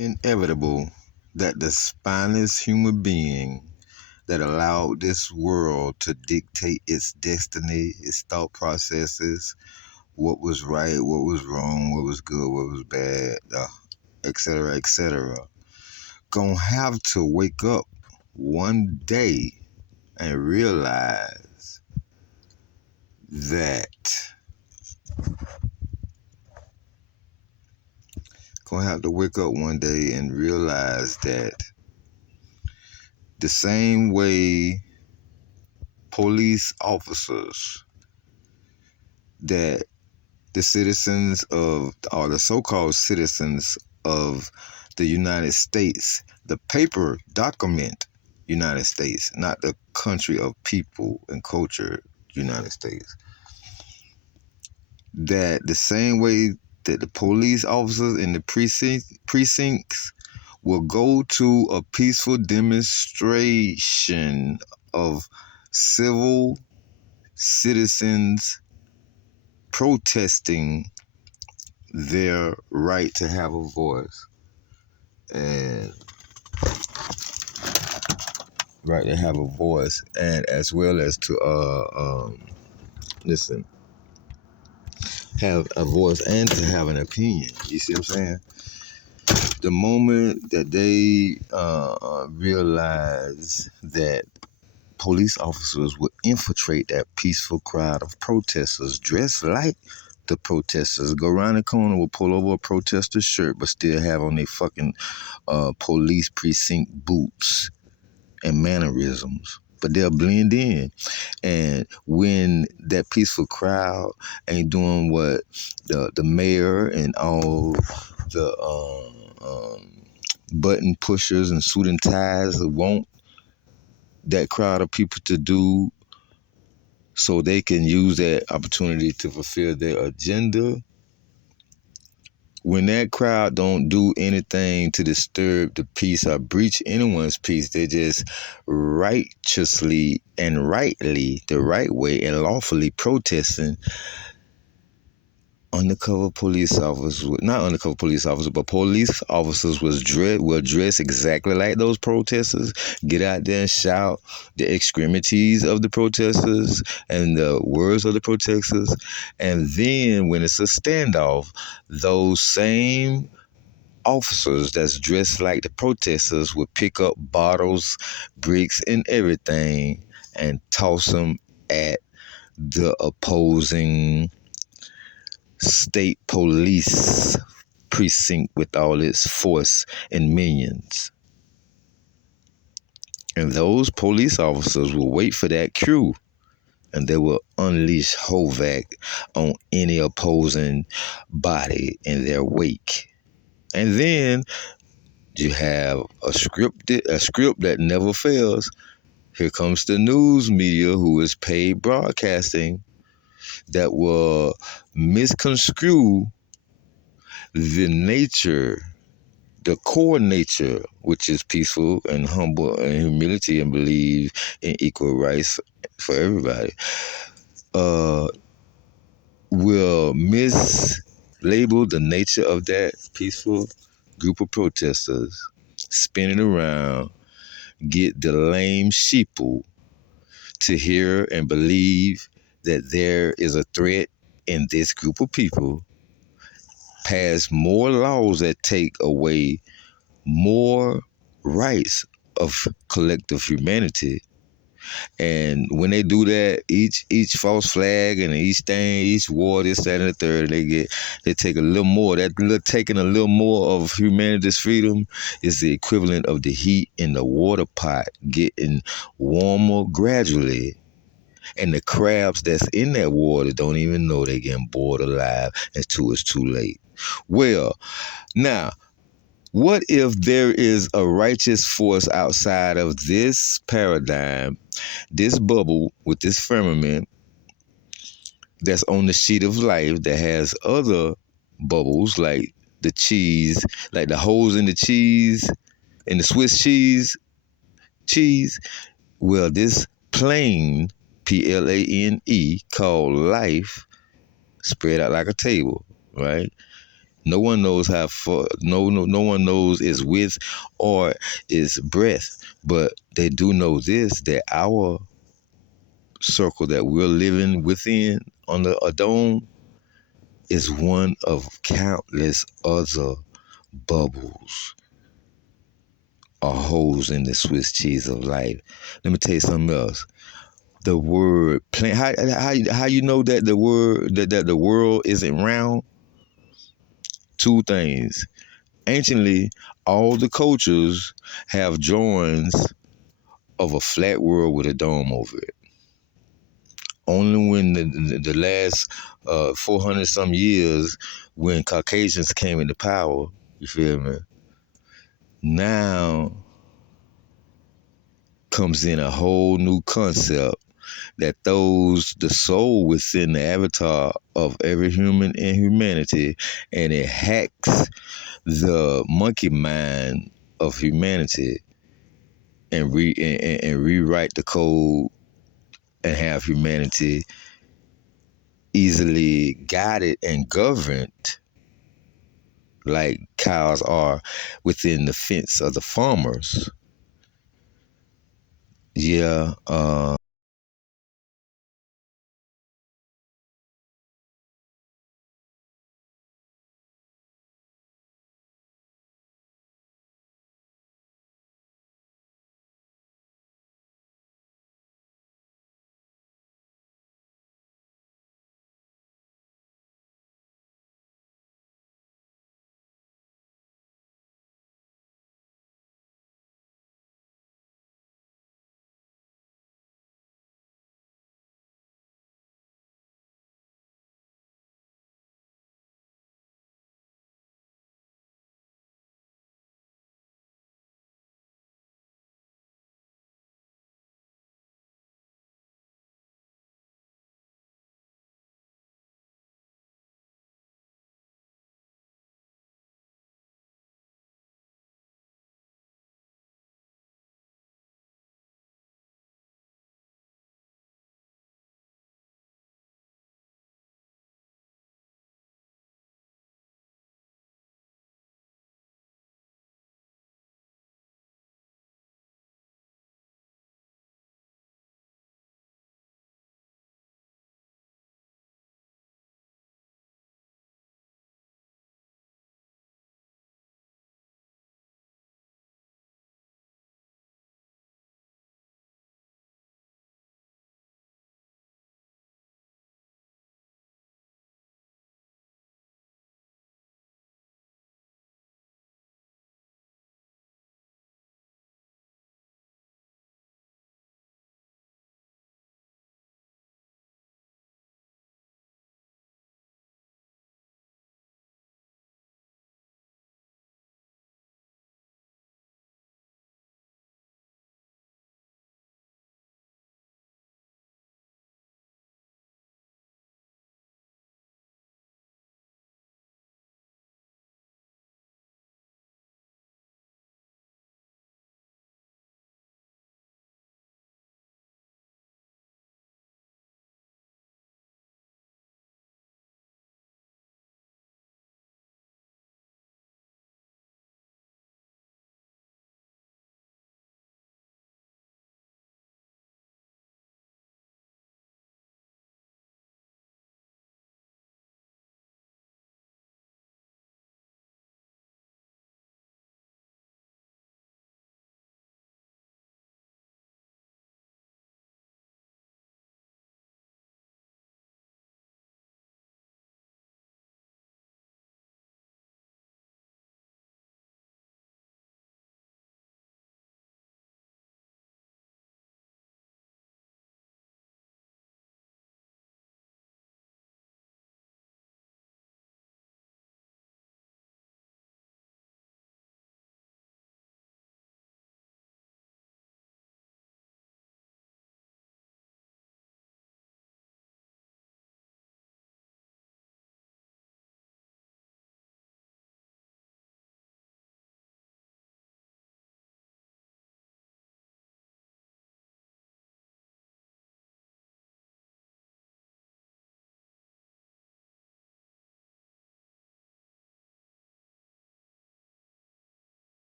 inevitable that the spineless human being that allowed this world to dictate its destiny, its thought processes, what was right, what was wrong, what was good, what was bad, etc., gonna have to wake up one day and realize that the same way police officers that the citizens of, or the so-called citizens of the United States, the paper document United States, not the country of people and culture United States, that the same way that the police officers in the precincts will go to a peaceful demonstration of civil citizens protesting their right to have a voice and and as well as to have a voice and to have an opinion. You see what I'm saying? The moment that they realize that police officers would infiltrate that peaceful crowd of protesters dressed like the protesters, go around the corner, will pull over a protester's shirt, but still have on their fucking police precinct boots and mannerisms. But they'll blend in. And when that peaceful crowd ain't doing what the mayor and all the button pushers and suit and ties want that crowd of people to do, so they can use that opportunity to fulfill their agenda. When that crowd don't do anything to disturb the peace or breach anyone's peace, they just righteously and rightly, the right way and lawfully protesting, undercover police officers, not undercover police officers, but police officers will dress exactly like those protesters, get out there and shout the extremities of the protesters and the words of the protesters. And then when it's a standoff, those same officers that's dressed like the protesters will pick up bottles, bricks, and everything and toss them at the opposing state police precinct with all its force and minions. And those police officers will wait for that cue, and they will unleash Havoc on any opposing body in their wake. And then you have a script that never fails. Here comes the news media, who is paid broadcasting, that will misconstrue the nature, the core nature, which is peaceful and humble and humility and believe in equal rights for everybody, will mislabel the nature of that peaceful group of protesters, spin it around, get the lame sheeple to hear and believe that there is a threat in this group of people, pass more laws that take away more rights of collective humanity. And when they do that, each false flag and each thing, each war, this, that, and the third, they take a little more. Taking a little more of humanity's freedom is the equivalent of the heat in the water pot getting warmer gradually. And the crabs that's in that water don't even know they're getting boiled alive until it's too late. Well, now, what if there is a righteous force outside of this paradigm, this bubble with this firmament that's on the sheet of life that has other bubbles like the cheese, like the holes in the cheese, in the Swiss cheese? Well, this plane, plane, called life, spread out like a table, right? No one knows how far. No one knows its width or its breadth. But they do know this: that our circle that we're living within on a dome is one of countless other bubbles or holes in the Swiss cheese of life. Let me tell you something else. The word planet. How you know that the word that the world isn't round? Two things. Anciently, all the cultures have drawings of a flat world with a dome over it. Only when the last 400 some years, when Caucasians came into power, you feel me? Now comes in a whole new concept that throws the soul within the avatar of every human in humanity, and it hacks the monkey mind of humanity and rewrite the code and have humanity easily guided and governed like cows are within the fence of the farmers. Yeah,